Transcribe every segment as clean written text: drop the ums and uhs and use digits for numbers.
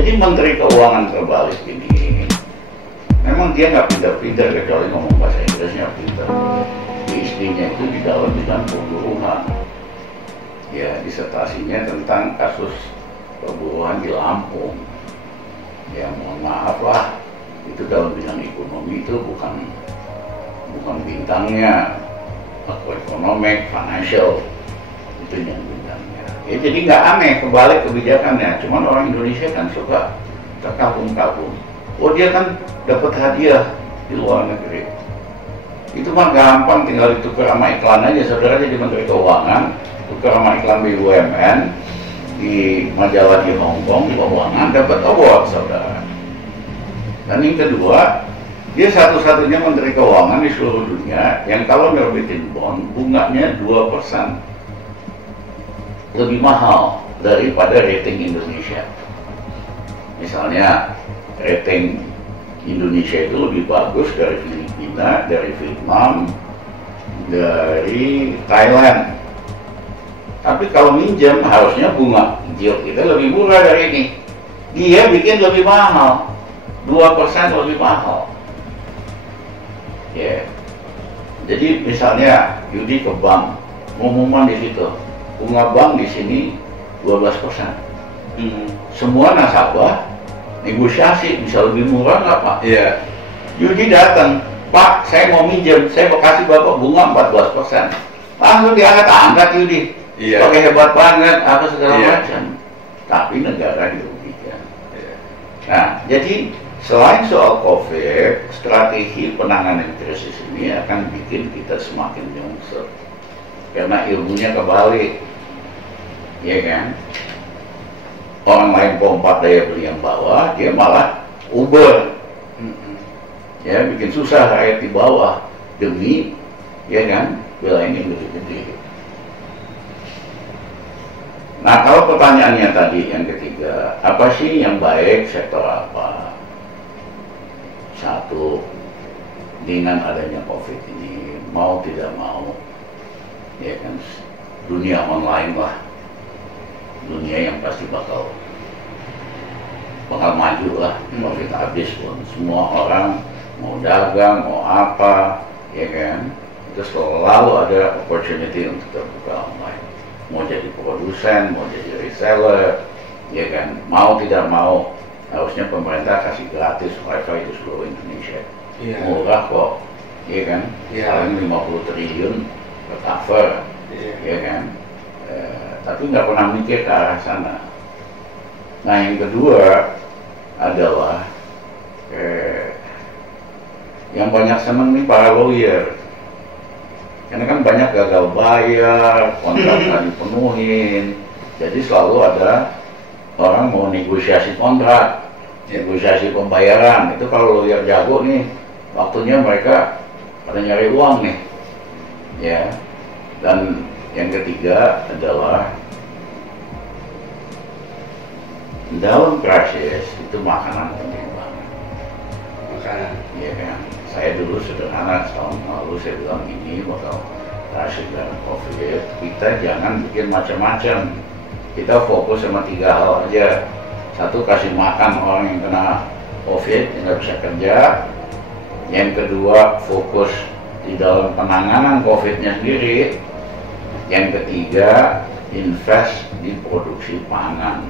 Jadi Menteri Keuangan terbalik ini, memang dia nggak pintar-pintar kecuali ngomong bahasa Inggrisnya pintar. PhD-nya itu di dalam bidang perburuan. Ya, disertasinya tentang kasus perburuan di Lampung. Ya, mohon maaf lah, itu dalam bidang ekonomi itu bukan bintangnya, makroekonomik, financial, itu yang bintangnya. Ya, jadi nggak aneh kebalik kebijakannya, cuman orang Indonesia kan suka terkagum-kagum. Oh, dia kan dapat hadiah di luar negeri. Itu mah gampang, tinggal ditukar sama iklan aja. Saudara jadi Menteri Keuangan, tukar sama iklan BUMN di majalah di Hong Kong, di keuangan, dapat award, saudara. Dan yang kedua, dia satu-satunya Menteri Keuangan di seluruh dunia yang kalau nerbitin bond, bunganya 2% lebih mahal daripada rating Indonesia. Misalnya, rating Indonesia itu lebih bagus dari Filipina, dari Vietnam, dari Thailand. Tapi kalau minjem harusnya bunga yield kita lebih murah dari ini. Dia bikin lebih mahal, 2% lebih mahal. Ya, jadi misalnya Yudi ke bank, pengumuman di situ, bunga bank di sini 12%. Semua nasabah negosiasi bisa lebih murah nggak Pak? Iya. Yudi datang, Pak, saya mau minjem, saya mau kasih Bapak bunga 14%. Langsung diangkat-angkat Yudi. Iya. Pakai hebat banget, apa segala macam. Tapi negara dirugikan. Iya. Nah, jadi selain soal COVID, strategi penanganan krisis ini akan bikin kita semakin nyungsep. Karena ilmunya kebalik. Iya kan? Orang lain pompat daya beli yang bawah, dia malah Uber. Ya, bikin susah rakyat di bawah demi, ya kan, belain yang gede-gede. Nah, kalau pertanyaannya tadi yang ketiga, apa sih yang baik, sektor apa? Satu, dengan adanya COVID ini, mau tidak mau, ya kan, dunia online lah, dunia yang pasti bakal maju lah. COVID habis pun semua orang mau dagang, mau apa, ya kan, itu selalu ada opportunity untuk terbuka online. Mau jadi produsen, mau jadi reseller, ya kan, mau tidak mau harusnya pemerintah kasih gratis wifi di seluruh Indonesia. Murah kok, ya kan, sekarang 50 triliun per cover, ya kan. Tapi nggak pernah mikir ke arah sana. Nah, yang kedua adalah yang banyak seneng nih para lawyer, karena kan banyak gagal bayar, kontrak nggak dipenuhin, jadi selalu ada orang mau negosiasi kontrak, negosiasi pembayaran. Itu kalau lawyer jago nih, waktunya mereka pada nyari uang nih, ya. Dan yang ketiga adalah dalam krisis itu makanan penting banget. Makanan, ya kan. Saya dulu sederhana, tahun lalu saya bilang ini bakal krisis dalam COVID. Kita jangan bikin macam-macam. Kita fokus sama 3 hal aja. Satu, kasih makan orang yang kena COVID yang nggak bisa kerja. Yang kedua, fokus di dalam penanganan COVID-nya sendiri. Yang ketiga, invest di produksi pangan.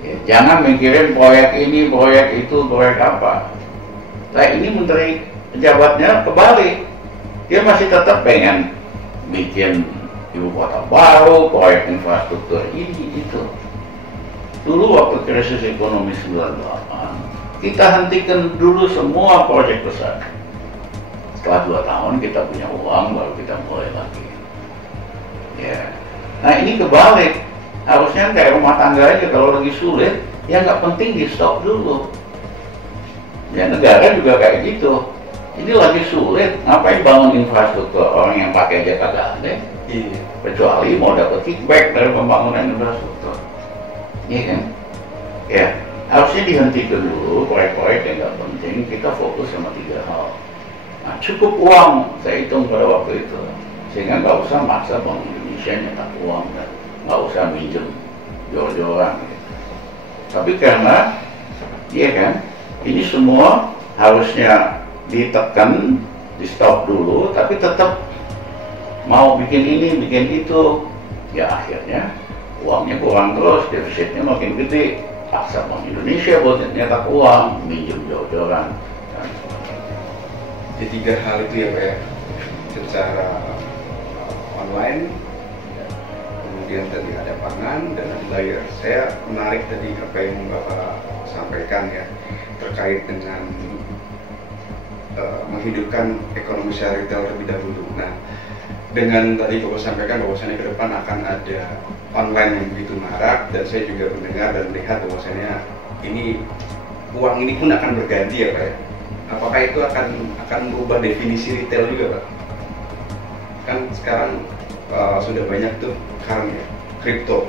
Ya, jangan mikirin proyek ini, proyek itu, proyek apa. Nah, ini menteri pejabatnya kebalik. Dia masih tetap pengen bikin ibu kota baru, proyek infrastruktur ini, itu. Dulu waktu krisis ekonomi 98, kita hentikan dulu semua proyek besar. Setelah 2 tahun kita punya uang, baru kita mulai lagi. Ya. Nah, ini kebalik. Harusnya kayak rumah tangga aja, kalau lagi sulit, ya nggak penting di stop dulu. Ya, negara juga kayak gitu. Ini lagi sulit, ngapain bangun infrastruktur? Orang yang pakai aja kagak ada. Kecuali mau dapat kickback dari pembangunan infrastruktur. Iya kan? Ya, harusnya dihentikan dulu proyek-proyek yang nggak penting. Kita fokus sama 3 hal. Nah, cukup uang, saya hitung pada waktu itu. Sehingga nggak usah maksa Bank Indonesia nyetak uang, dan nggak usah minjem jor-joran gitu. Tapi karena, iya kan, ini semua harusnya ditekan, di stop dulu, tapi tetap mau bikin ini, bikin itu, ya akhirnya uangnya kurang terus, defisitnya makin gede, paksa Bank Indonesia buat nyetak uang, minjem jor-joran. Di tiga hal itu ya Pak ya, secara online, kemudian tadi ada pangan dan ada layar. Saya menarik tadi apa yang Bapak sampaikan ya, terkait dengan menghidupkan ekonomi secara retail terlebih dahulu. Nah, dengan tadi Bapak sampaikan bahwasannya ke depan akan ada online yang begitu marak, dan saya juga mendengar dan melihat bahwasannya ini uang ini pun akan berganti ya Pak ya. Apakah itu akan merubah definisi retail juga Pak? Kan sekarang sudah banyak tuh current ya, kripto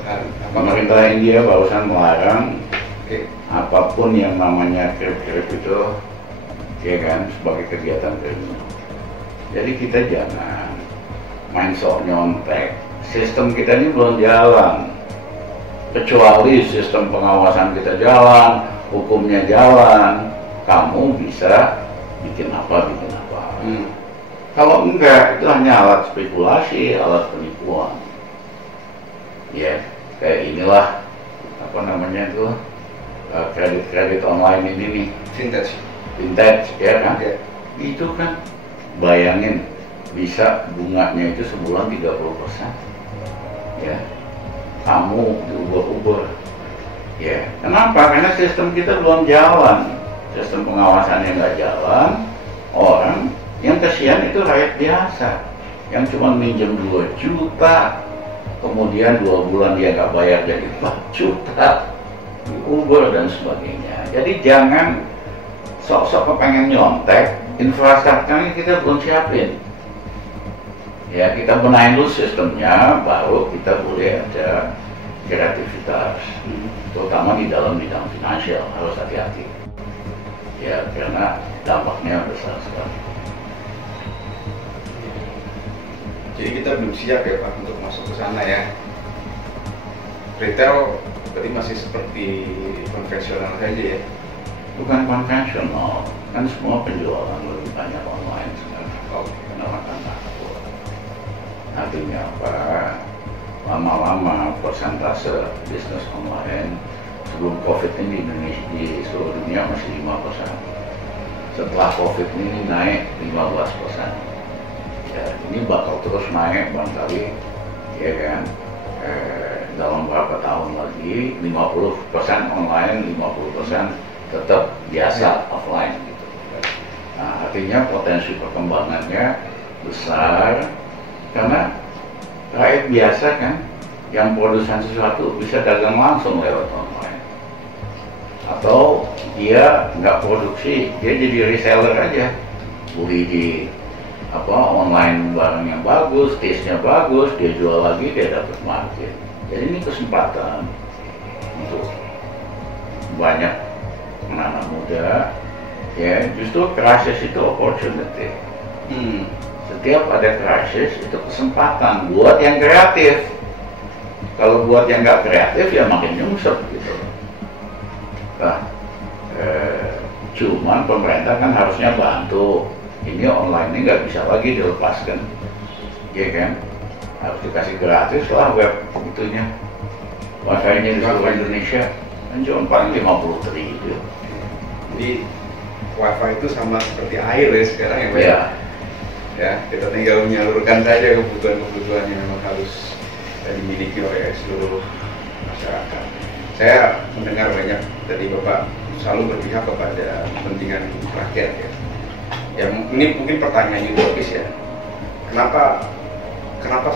current. Pemerintah India barusan melarang apapun yang namanya krip itu, ya kan, sebagai kegiatan kriminal. Jadi kita jangan main sok nyontek. Sistem kita ini belum jalan, kecuali sistem pengawasan kita jalan, hukumnya jalan, kamu bisa bikin apa. Kalau enggak, itu hanya alat spekulasi, alat penipuan. Ya, kayak inilah apa namanya itu, kredit online ini nih, vintage ya kan? Itu kan, bayangin bisa bunganya itu sebulan 30%. Ya, kamu diubur-ubur. Ya, kenapa? Karena sistem kita belum jalan, sistem pengawasannya nggak jalan. Orang yang kasihan itu rakyat biasa, yang cuma minjem 2 juta, kemudian 2 bulan dia nggak bayar jadi 4 juta, diubur dan sebagainya. Jadi jangan sok-sok kepengen nyontek, infrastrukturnya kita belum siapin. Ya, kita benahin dulu sistemnya, baru kita boleh ada kreativitas, terutama di dalam bidang finansial, harus hati-hati. Ya, karena dampaknya besar sekali. Jadi kita belum siap ya Pak untuk masuk ke sana ya. Retail berarti masih seperti konvensional saja ya? Bukan konvensional, kan semua penjualan lebih banyak online sekarang. Menawarkan takut. Artinya apa? Lama-lama persentase bisnis online sebelum COVID ini di Indonesia, di seluruh dunia masih 5%. Setelah COVID ini naik 15%. Ya, ini bakal terus naik barangkali, ya kan, dalam beberapa tahun lagi 50% online, 50% tetap biasa offline gitu. Nah, artinya potensi perkembangannya besar, karena rakyat biasa kan yang produsen sesuatu bisa dagang langsung lewat online, atau dia nggak produksi, dia jadi reseller aja, beli di online barang yang bagus, taste-nya bagus, dia jual lagi, dia dapat margin. Jadi ini kesempatan untuk banyak anak muda. Ya, justru krisis itu opportunity. Setiap ada krisis itu kesempatan buat yang kreatif. Kalau buat yang nggak kreatif ya makin nyungsep gitu. Nah, cuman pemerintah kan harusnya bantu. Ini online ini nggak bisa lagi dilepaskan, ya kan? Harus dikasih gratis lah web itunya, wifi-nya di seluruh Indonesia. Kan cuma paling 50 triliun. Jadi wifi itu sama seperti air ya sekarang ya Pak? Ya. Ya, kita tinggal menyalurkan saja kebutuhan-kebutuhan yang memang harus dimiliki oleh seluruh masyarakat. Saya mendengar banyak tadi Bapak selalu berpihak kepada kepentingan rakyat ya. Ya, ini mungkin pertanyaan utopis ya. Kenapa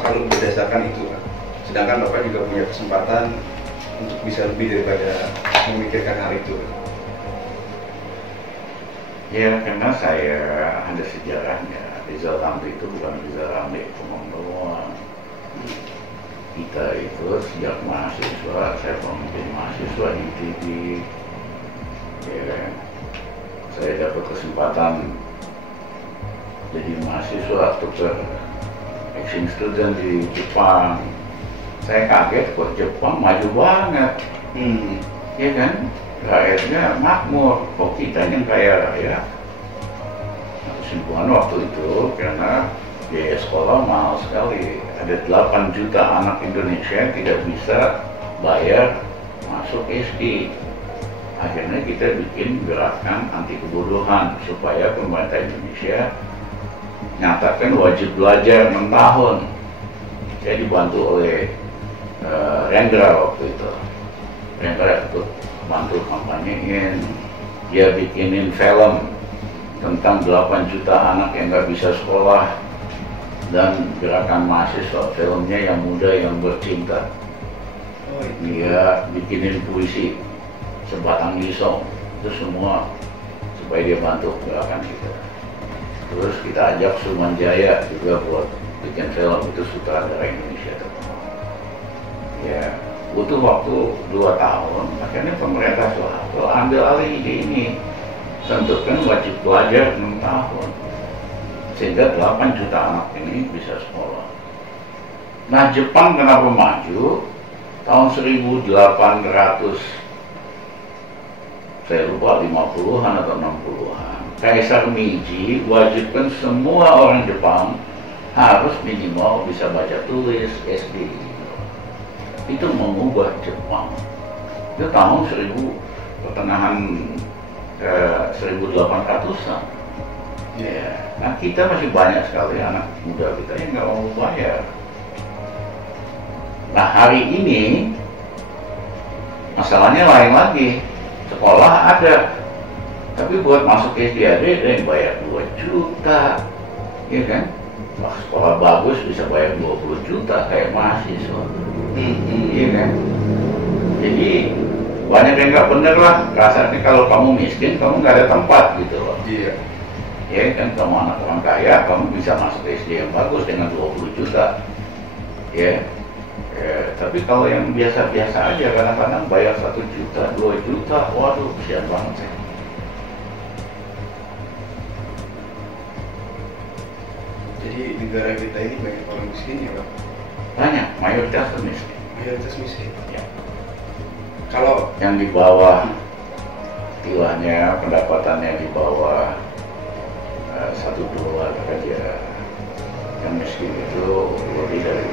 selalu berdasarkan itu Pak? Sedangkan Bapak juga punya kesempatan untuk bisa lebih daripada memikirkan hal itu. Ya, karena saya ada sejarahnya. Rizal Ramli itu bukan Rizal Ramli ngomong doang. Kita itu sejak mahasiswa, saya pemimpin mahasiswa di ITB, ya, saya dapat kesempatan jadi mahasiswa tukar exchange student di Jepang. Saya kaget kok Jepang maju banget, Ya kan, rakyatnya makmur. Kok kita yang kaya raya? Kesimpulan waktu itu karena biaya sekolah mahal sekali. Ada 8 juta anak Indonesia tidak bisa bayar masuk SD. Akhirnya kita bikin gerakan anti kebodohan supaya pemerintah Indonesia nyatakan wajib belajar 6 tahun. Saya dibantu oleh Rendra waktu itu. Rendra ikut bantu kampanyein, dia bikinin film tentang 8 juta anak yang nggak bisa sekolah dan gerakan mahasiswa, filmnya Yang Muda Yang Bercinta. Dia bikinin puisi Sebatang Lisong, itu semua supaya dia bantu gerakan kita. Terus kita ajak Suman Jaya juga buat bikin film, itu sutradara Indonesia terkenal. Ya, butuh waktu 2 tahun, akhirnya pemerintah Soeharto ambil alih ide ini, tentukan wajib belajar 6 tahun, sehingga 8 juta anak ini bisa sekolah. Nah, Jepang kenapa maju? Tahun 1800, saya lupa 50-an atau 60-an, Kaisar Meiji wajibkan semua orang Jepang harus minimal bisa baca tulis SD. Itu mengubah Jepang. Itu tahun pertengahan 1800-an. Ya, nah kita masih banyak sekali anak muda kita yang nggak mau bayar. Nah, hari ini masalahnya lain lagi. Sekolah ada, tapi buat masuk SD ada yang bayar 2 juta, ya kan? Wah, sekolah bagus bisa bayar 20 juta kayak mahasiswa, iya kan? Jadi banyak yang nggak bener lah. Rasanya kalau kamu miskin, kamu nggak ada tempat gitu loh. Iya. Ya kan, kamu anak orang kaya, kamu bisa masuk SD yang bagus dengan 20 juta, ya. Tapi kalau yang biasa-biasa aja kadang-kadang bayar 1 juta, 2 juta, waduh kesian banget sih. Jadi negara kita ini banyak orang miskin ya Pak? Banyak, mayoritas miskin. Mayoritas miskin? Ya. Kalau yang di bawah, istilahnya pendapatannya di bawah $1 aja, yang miskin itu lebih dari.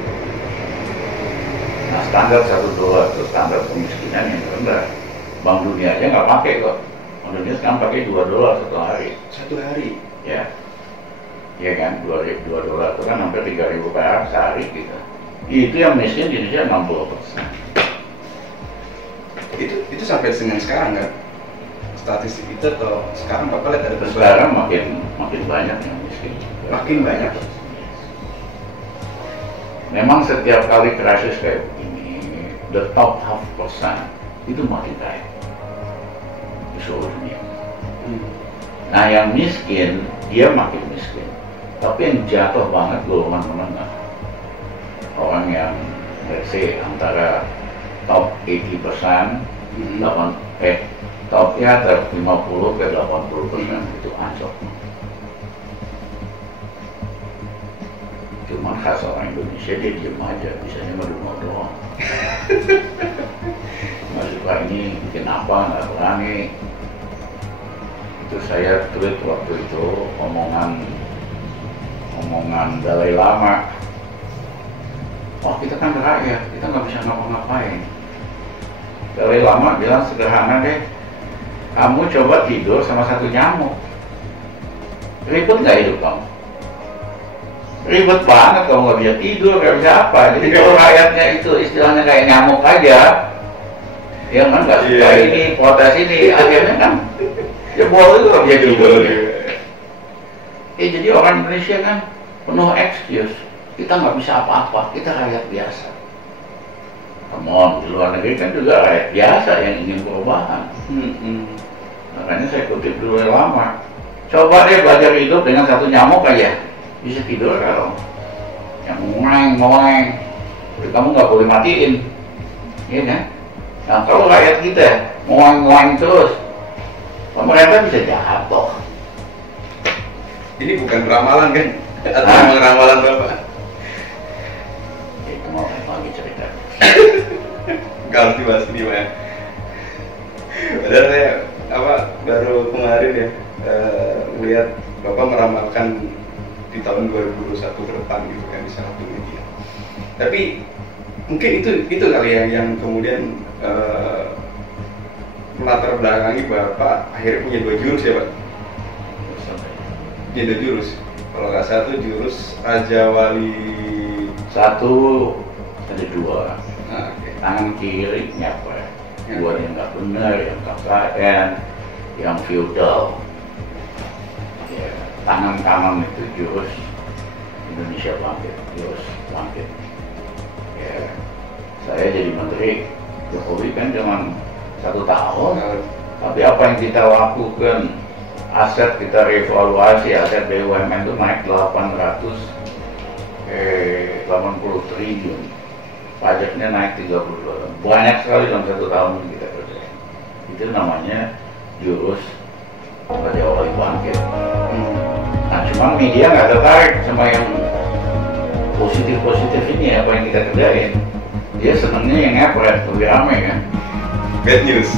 Nah, standar $1 itu standar kemiskinan yang rendah. Bank Dunia aja nggak pakai kok. Bank Dunia sekarang pakai $2 satu hari. Satu hari? Ya, iya kan, $2 itu kan hampir 3.000 perak sehari gitu. Itu yang miskin di Indonesia 60%. Itu sampai dengan sekarang kan? Statistik itu atau sekarang Bapak lihat ada perubahan? Sekarang makin banyak yang miskin. Makin banyak. Memang setiap kali krisis kayak begini, the top 0.5% itu makin kaya di seluruh dunia. Nah, yang miskin, dia makin miskin. Tapi yang jatuh banget golongan menengah. Orang yang, let's say, antara top 80%, top 50 ke 80% itu anjlok. Cuman khas orang Indonesia, dia diem aja, bisanya ngedumel doang. Nggak suka ini, bikin apa, nggak berani. Itu saya tweet waktu itu, omongan Dalai Lama. Oh, kita kan rakyat, kita nggak bisa ngapa-ngapain. Dalai Lama bilang sederhana deh, kamu coba tidur sama satu nyamuk, ribet nggak hidup kamu? Ribet banget, kamu nggak bisa tidur, nggak bisa apa. Jadi kalau rakyatnya itu istilahnya kayak nyamuk aja, ya kan nggak suka ini, protes ini, akhirnya kan ya boleh itu nggak bisa tidur. Jadi orang Indonesia kan penuh excuse, kita nggak bisa apa-apa, kita rakyat biasa. Come on, di luar negeri kan juga rakyat biasa yang ingin perubahan. Makanya saya kutip dulu lama. Coba deh belajar hidup dengan satu nyamuk aja, bisa tidur kalau yang ngoeng, kamu nggak boleh matiin, iya kan? Nah kalau rakyat kita ngoeng terus, pemerintah bisa jatuh. Ini bukan ramalan kan? Atau ramalan Bapak? Itu mau lagi cerita. Nggak harus dibahas ini Pak. Padahal saya baru kemarin ya melihat Bapak meramalkan di tahun 2021 ke depan gitu kan di salah satu media. Tapi mungkin itu kali yang kemudian melatar belakangi Bapak akhirnya punya 2 jurus ya Pak? Punya 2 jurus. Kalau nggak salah tuh jurus Raja Wali. Satu ada 2. Nah, okay. Tangan kiri nyapa, buat yang nggak benar, yang KKN, yang feudal. Ya, tangan kanan itu jurus Indonesia Bangkit, jurus bangkit. Ya, saya jadi menteri Jokowi kan cuma 1 tahun, tapi apa yang kita lakukan, aset kita revaluasi, aset BUMN itu naik 80 triliun, pajaknya naik 32, banyak sekali dalam 1 tahun yang kita kerjain. Itu namanya jurus Raja Wali Bangkit. Nah, cuma media nggak tertarik sama yang positif ini, apa yang kita kerjain. Dia senangnya yang ngepret, lebih rame kan. Bad news.